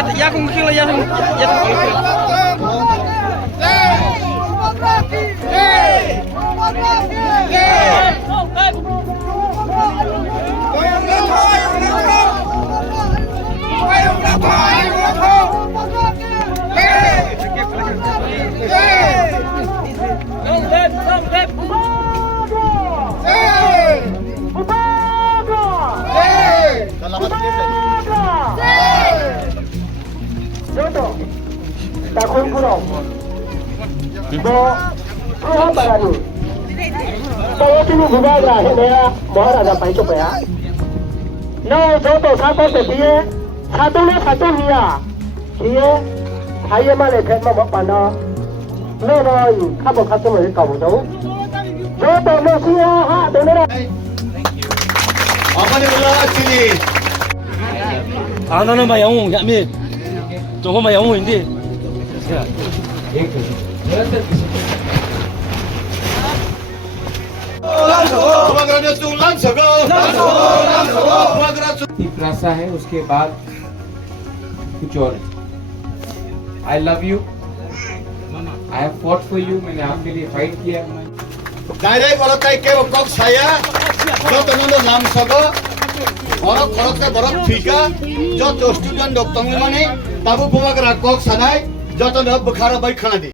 Ya kung kilo ya kung Tahun kurang, Tuhan barani. Saya sini juga lah, saya mohon ada baik coba ya. No, jodoh satu sedia, satu dia, dia, saya malah cuma mau pandang. No, kamu mereka kamu tahu. Jodoh Malaysia, dengar. Apa ni pula sini? Anak nama yang umum, kami, jompo nama yang umum ini. Prasa है उसके बाद कुछ और आई love you I have fought for you मैंने आपके लिए fight किया Direct kalau kayak kok saya, kalau teman-teman lam saga, orang kalau ke orang Afrika, जो student dokter mana, tahu buat gerak kok sanai, जो तो नब बुखारा बाई खाना दी।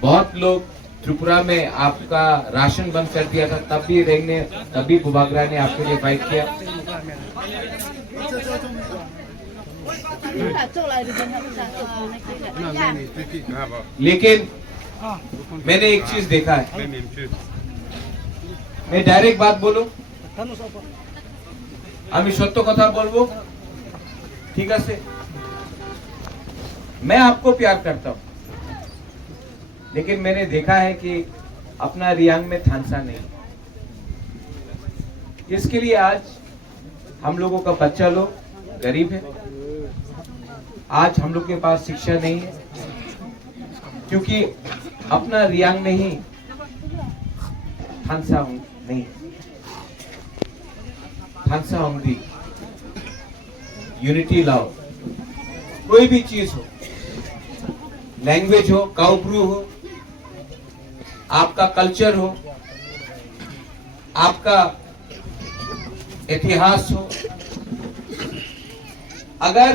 बहुत लोग त्रिपुरा में आपका राशन बंद कर दिया था, तब भी बुबागरा ने आपके लिए फाइट किया। लेकिन मैंने एक चीज देखा है, मैं डायरेक्ट बात बोलूं, আমি সত্য কথা বলবো, ঠিক আছে? मैं आपको प्यार करता हूं, लेकिन मैंने देखा है कि अपना रियांग में थानसा नहीं। इसके लिए आज हम लोगों का बच्चा लोग गरीब है, आज हम लोग के पास शिक्षा नहीं है, क्योंकि अपना रियांग में ही थानसा नहीं, थानसा होंगी, यूनिटी लाओ, कोई भी चीज हो, लैंग्वेज हो, काउब्रू हो, आपका कल्चर हो, आपका इतिहास हो, अगर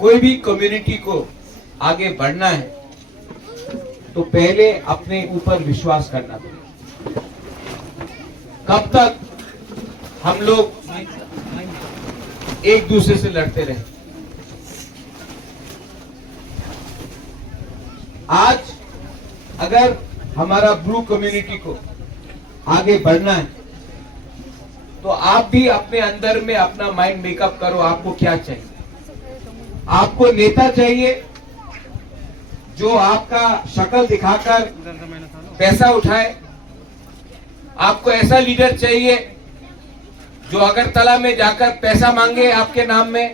कोई भी कम्युनिटी को आगे बढ़ना है तो पहले अपने ऊपर विश्वास करना पड़ेगा। कब तक हम लोग एक दूसरे से लड़ते रहे? आज अगर हमारा ब्रू कम्युनिटी को आगे बढ़ना है तो आप भी अपने अंदर में अपना माइंड मेकअप करो। आपको क्या चाहिए? आपको नेता चाहिए जो आपका शक्ल दिखाकर पैसा उठाए? आपको ऐसा लीडर चाहिए जो अगरतला में जाकर पैसा मांगे आपके नाम में?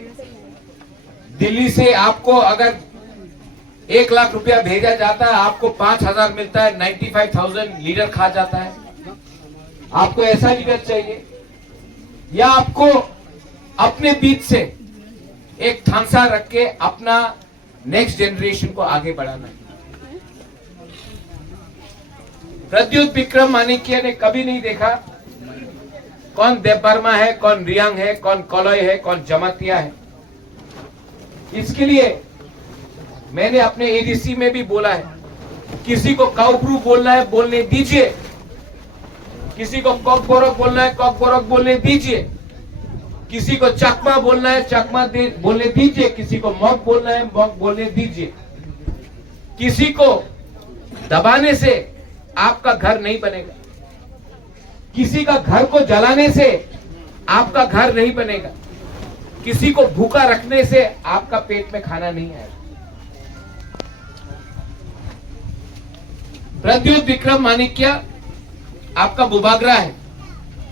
दिल्ली से आपको अगर 1 लाख रुपया भेजा जाता है, आपको 5,000 मिलता है, 95,000 लीडर खा जाता है। आपको ऐसा लीडर चाहिए, या आपको अपने बीच से एक थानसा रख के अपना नेक्स्ट जनरेशन को आगे बढ़ाना है? प्रद्युत विक्रम माणिक्य ने कभी नहीं देखा कौन देवबर्मा है, कौन रियांग है, कौन कोलोई है, कौन जमातिया है। इसके लिए मैंने अपने एडीसी में भी बोला है, किसी को काउब्रू बोलना है बोलने दीजिए, किसी को कॉकबोरक बोलना है कॉकबोरक बोलने दीजिए, किसी को चकमा बोलना है चकमा बोलने दीजिए, किसी को मॉक बोलना है मॉक बोलने दीजिए। किसी को दबाने से आपका घर नहीं बनेगा, किसी का घर को जलाने से आपका घर नहीं बनेगा, किसी को भूखा रखने से आपका पेट में खाना नहीं आएगा। प्रद्युत विक्रम माणिक्य आपका बुबागरा है,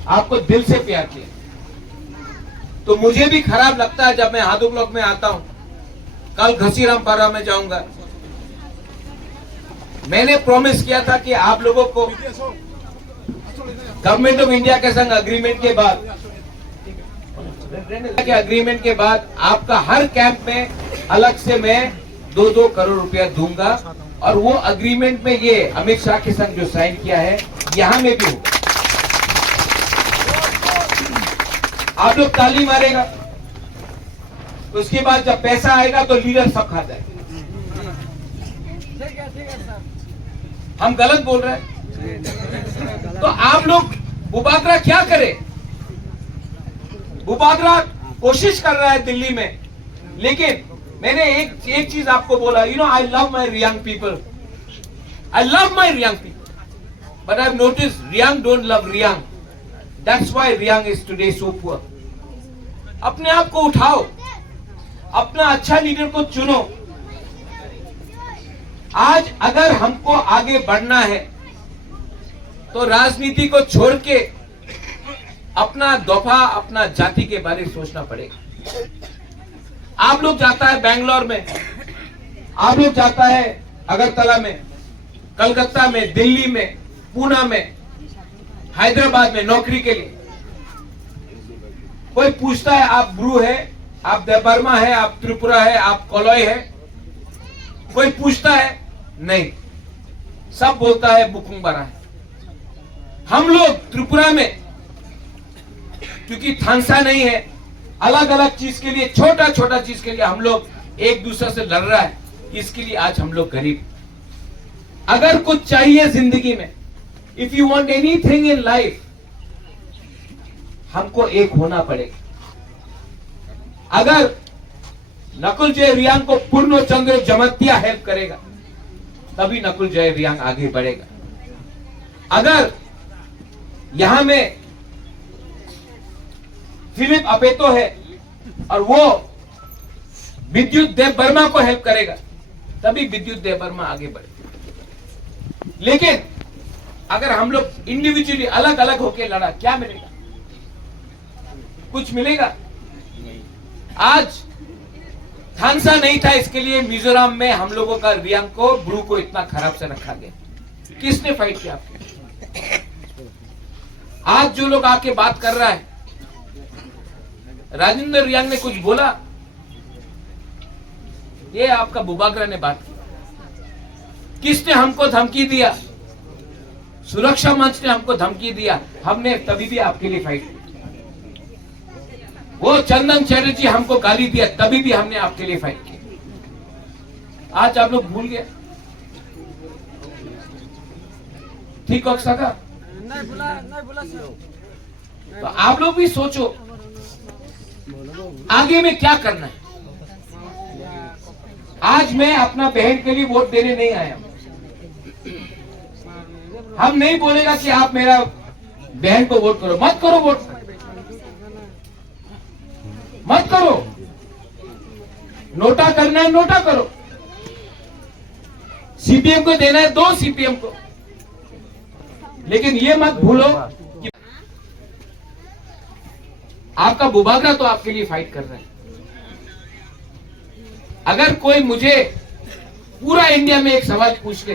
आपको दिल से प्यार किया। तो मुझे भी खराब लगता है जब मैं हादू ब्लॉक में आता हूं। कल घसीरामपारा में जाऊंगा। मैंने प्रॉमिस किया था कि आप लोगों को गवर्नमेंट ऑफ इंडिया के संग अग्रीमेंट के बाद के एग्रीमेंट के बाद आपका हर कैंप में अलग से मैं 2-2 करोड़ रुपया दूंगा और वो एग्रीमेंट में ये अमित शाह के संग जो साइन किया है यहां में भी होगा। आप लोग ताली मारेगा, उसके बाद जब पैसा आएगा तो लीडर सब खा जाएगा। हम गलत बोल रहे हैं तो आप लोग बुबागरा क्या करे? बुबागरा कोशिश कर रहा है दिल्ली में, लेकिन मैंने एक चीज आपको बोला, you know I love my Reang people, I love my Reang people, but I have noticed Reang don't love Reang, that's why Reang is today so poor. अपने आप को उठाओ, अपना अच्छा लीडर को चुनो। आज अगर हमको आगे बढ़ना है तो राजनीति को छोड़ के अपना दफा, अपना जाति के बारे में सोचना पड़ेगा। आप लोग जाता है बेंगलोर में, आप लोग जाता है अगरतला में, कलकत्ता में, दिल्ली में, पूना में, हैदराबाद में नौकरी के लिए। कोई पूछता है आप ब्रू है, आप देबर्मा है, आप त्रिपुरा है, आप कोलोई है? कोई पूछता है? नहीं, सब बोलता है बुकुंबरा है। हम लोग त्रिपुरा में क्योंकि थानसा नहीं है, अलग अलग चीज के लिए, छोटा छोटा चीज के लिए हम लोग एक दूसरे से लड़ रहा है, इसके लिए आज हम लोग गरीब। अगर कुछ चाहिए जिंदगी में, if you want anything in life, हमको एक होना पड़ेगा। अगर नकुल जय रियांग को पूर्ण चंद्र जमतिया हेल्प करेगा तभी नकुल जय रियांग आगे बढ़ेगा। अगर यहां में फिलिप अपेतो है और वो विद्युत देव वर्मा को हेल्प करेगा तभी विद्युत देव वर्मा आगे बढ़ेगा। लेकिन अगर हम लोग इंडिविजुअली अलग अलग होकर लड़ा, क्या मिलेगा? कुछ मिलेगा? आज थानसा नहीं था, इसके लिए मिजोरम में हम लोगों का रियांग को, ब्रू को इतना खराब से रखा गया। किसने फाइट किया आपके? आज जो लोग आके बात कर रहा है, राजेंद्र रियांग ने कुछ बोला, ये आपका बुबागरा ने बात की। किसने हमको धमकी दिया? सुरक्षा मंच ने हमको धमकी दिया, हमने तभी भी आपके लिए फाइट की। वो चंदन चैटर्जी हमको गाली दिया, तभी भी हमने आपके लिए फाइट की। आज आप लोग भूल गए? ठीक हो सका? तो आप लोग भी सोचो आगे में क्या करना है। आज मैं अपना बहन के लिए वोट देने नहीं आया। हम नहीं बोलेगा कि आप मेरा बहन को वोट करो, मत करो वोट, मत करो। नोटा करना है, नोटा करो। सीपीएम को देना है, दो सीपीएम को। लेकिन ये मत भूलो कि आपका बुबागरा तो आपके लिए फाइट कर रहा है। अगर कोई मुझे पूरा इंडिया में एक सवाल पूछ ले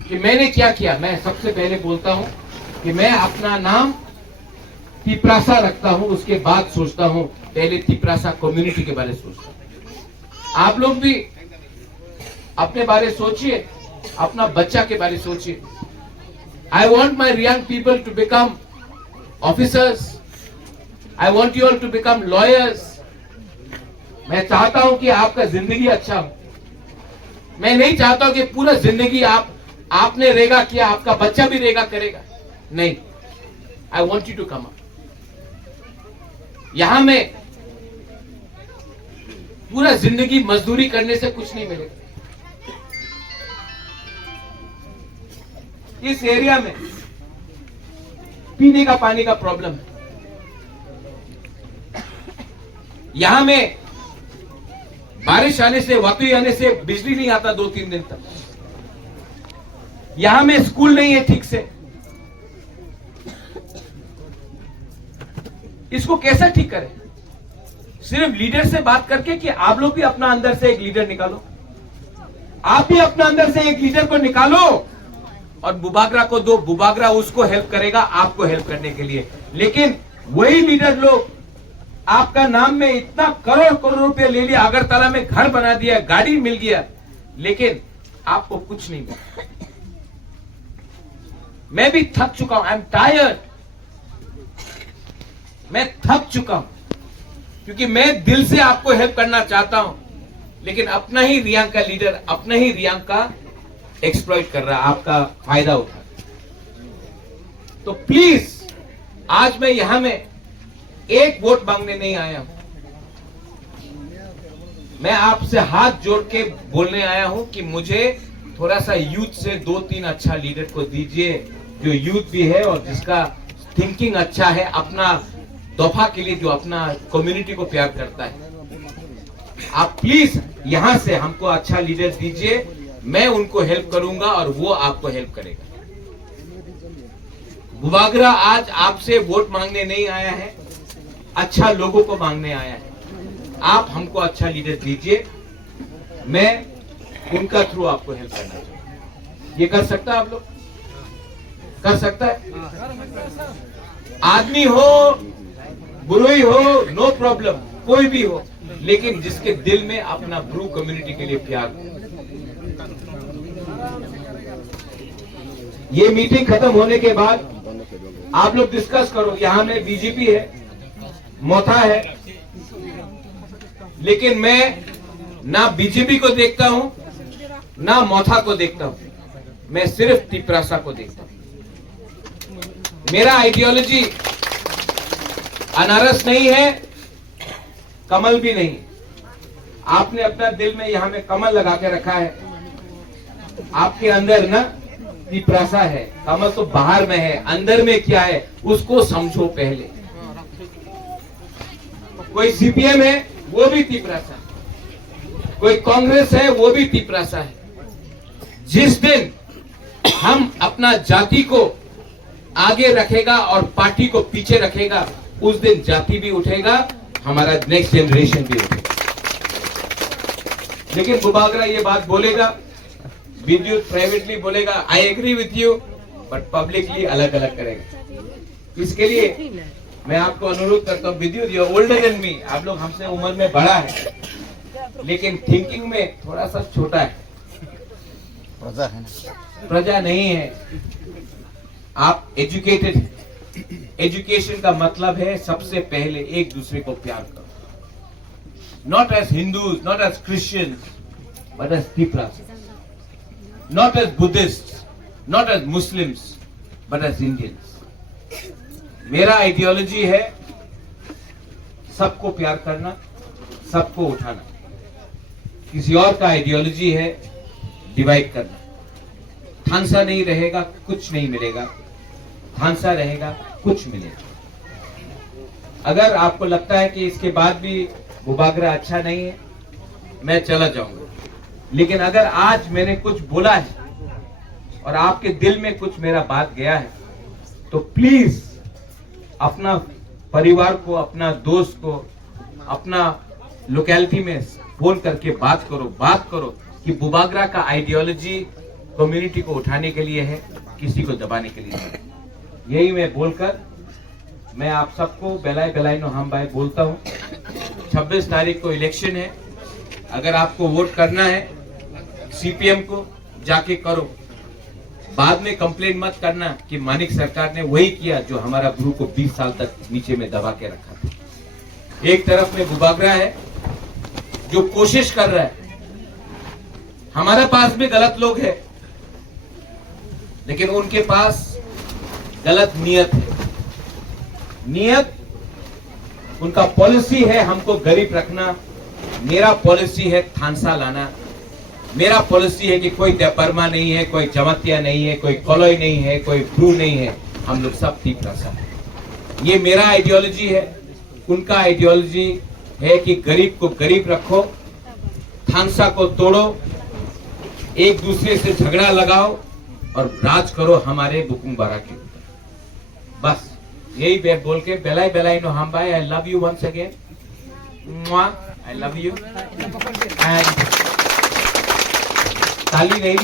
कि मैंने क्या किया, मैं सबसे पहले बोलता हूं कि मैं अपना नाम तिपरासा रखता हूं, उसके बाद सोचता हूं, पहले तिपरासा कम्युनिटी के बारे में सोचता हूं। आप लोग भी अपने बारे सोचिए, अपना बच्चा के बारे सोचिए। I want my Reang people to become officers, I want you all to become lawyers. मैं चाहता हूं कि आपका जिंदगी अच्छा हो। मैं नहीं चाहता हूं कि पूरा जिंदगी आपने रेगा किया, आपका बच्चा भी रेगा करेगा। नहीं, I want you to come up. यहां में पूरा जिंदगी मजदूरी करने से कुछ नहीं मिलेगा। इस एरिया में पीने का पानी का प्रॉब्लम है। यहां में बारिश आने से, वातुई आने से बिजली नहीं आता 2-3 दिन तक। यहां में स्कूल नहीं है ठीक से। इसको कैसे ठीक करें? सिर्फ लीडर से बात करके कि आप लोग भी अपना अंदर से एक लीडर निकालो। आप भी अपना अंदर से एक लीडर को निकालो और बुबागरा को दो। बुबागरा उसको हेल्प करेगा आपको हेल्प करने के लिए। लेकिन वही लीडर लोग आपका नाम में इतना करोड़ करोड़ रुपए ले लिया, अगरतला में घर बना दिया, गाड़ी मिल गया, लेकिन आपको कुछ नहीं मिला। मैं भी थक चुका हूं, आई एम टायर्ड, मैं थक चुका हूं, क्योंकि मैं दिल से आपको हेल्प करना चाहता हूं, लेकिन अपना ही रियांका लीडर, अपना ही रियांका एक्सप्लॉइट कर रहा है, आपका फायदा उठा। तो प्लीज, आज मैं यहां में एक वोट मांगने नहीं आया हूं, मैं आपसे हाथ जोड़ के बोलने आया हूं कि मुझे थोड़ा सा यूथ से 2-3 अच्छा लीडर को दीजिए, जो यूथ भी है और जिसका थिंकिंग अच्छा है, अपना दफा के लिए, जो अपना कम्युनिटी को प्यार करता है। आप प्लीज यहां से हमको अच्छा लीडर दीजिए, मैं उनको हेल्प करूंगा और वो आपको हेल्प करेगा। बुबागरा आज आपसे वोट मांगने नहीं आया है, अच्छा लोगों को मांगने आया है। आप हमको अच्छा लीडर दीजिए, मैं उनका थ्रू आपको हेल्प करना चाहूंगा। ये कर सकता है आप लोग? कर सकता है? आदमी हो, बुरुई हो, नो प्रॉब्लम, कोई भी हो, लेकिन जिसके दिल में अपना ब्रू कम्युनिटी के लिए प्यार हो। ये मीटिंग खत्म होने के बाद आप लोग डिस्कस करो। यहां में बीजेपी है, मोथा है, लेकिन मैं ना बीजेपी को देखता हूं ना मोथा को देखता हूं, मैं सिर्फ तिपरासा को देखता हूं। मेरा आइडियोलॉजी अनारस नहीं है, कमल भी नहीं। आपने अपना दिल में यहां में कमल लगा के रखा है, आपके अंदर ना तिपरासा है। कमल तो बाहर में है, अंदर में क्या है उसको समझो पहले। कोई सीपीएम है वो भी तिपरासा, कोई कांग्रेस है वो भी तिपरासा है। जिस दिन हम अपना जाति को आगे रखेगा और पार्टी को पीछे रखेगा, उस दिन जाति भी उठेगा, हमारा नेक्स्ट जनरेशन भी उठेगा। लेकिन बुबागरा ये बात बोलेगा, विद्युत प्राइवेटली बोलेगा I agree with you, but publicly अलग अलग करेगा। इसके लिए मैं आपको अनुरोध करता हूँ, विद्युत यू ओल्डर देन मी, आप लोग हमसे उम्र में बड़ा है, लेकिन थिंकिंग में थोड़ा सा छोटा है। प्रजा है ना, प्रजा नहीं है, आप एजुकेटेड हैं। एजुकेशन का मतलब है सबसे पहले एक दूसरे को प्यार करो, not as Hindus, not as Christians, but as Tiprasa, not as Buddhists, not as Muslims, but as Indians. मेरा आइडियोलॉजी है सबको प्यार करना, सबको उठाना। किसी और का आइडियोलॉजी है डिवाइड करना। थानसा नहीं रहेगा कुछ नहीं मिलेगा, थानसा रहेगा कुछ मिलेगा। अगर आपको लगता है कि इसके बाद भी बुबागरा अच्छा नहीं है, मैं चला जाऊंगा, लेकिन अगर आज मैंने कुछ बोला है और आपके दिल में कुछ मेरा बात गया है, तो प्लीज अपना परिवार को, अपना दोस्त को, अपना लोकेलिटी में फोन करके बात करो कि बुबागरा का आइडियोलॉजी कम्युनिटी को उठाने के लिए है, किसी को दबाने के लिए है। यही मैं बोलकर मैं आप सबको बेलाई नो हम भाई बोलता हूं। 26 तारीख को इलेक्शन है, अगर आपको वोट करना है सीपीएम को जाके करो, बाद में कंप्लेन मत करना कि मानिक सरकार ने वही किया जो हमारा ब्रू को 20 साल तक नीचे में दबा के रखा था। एक तरफ में बुबागरा है जो कोशिश कर रहा है, हमारे पास भी गलत लोग हैं, लेकिन उनके पास गलत नियत है। नियत उनका पॉलिसी है हमको गरीब रखना, मेरा पॉलिसी है थानसा लाना। मेरा पॉलिसी है कि कोई परमा नहीं है, कोई जमातिया नहीं है, कोई कॉलोई नहीं है, कोई ब्रू नहीं है, हम लोग सब तिपरासा है। ये मेरा आइडियोलॉजी है, उनका आइडियोलॉजी है कि गरीब को गरीब रखो, थानसा को तोड़ो, एक दूसरे से झगड़ा लगाओ और राज करो हमारे बुकुंबारा के ऊपर। बस यही बात बोल के बेलाई नो हम भाई, I love you once again, I love you. And ताली नहीं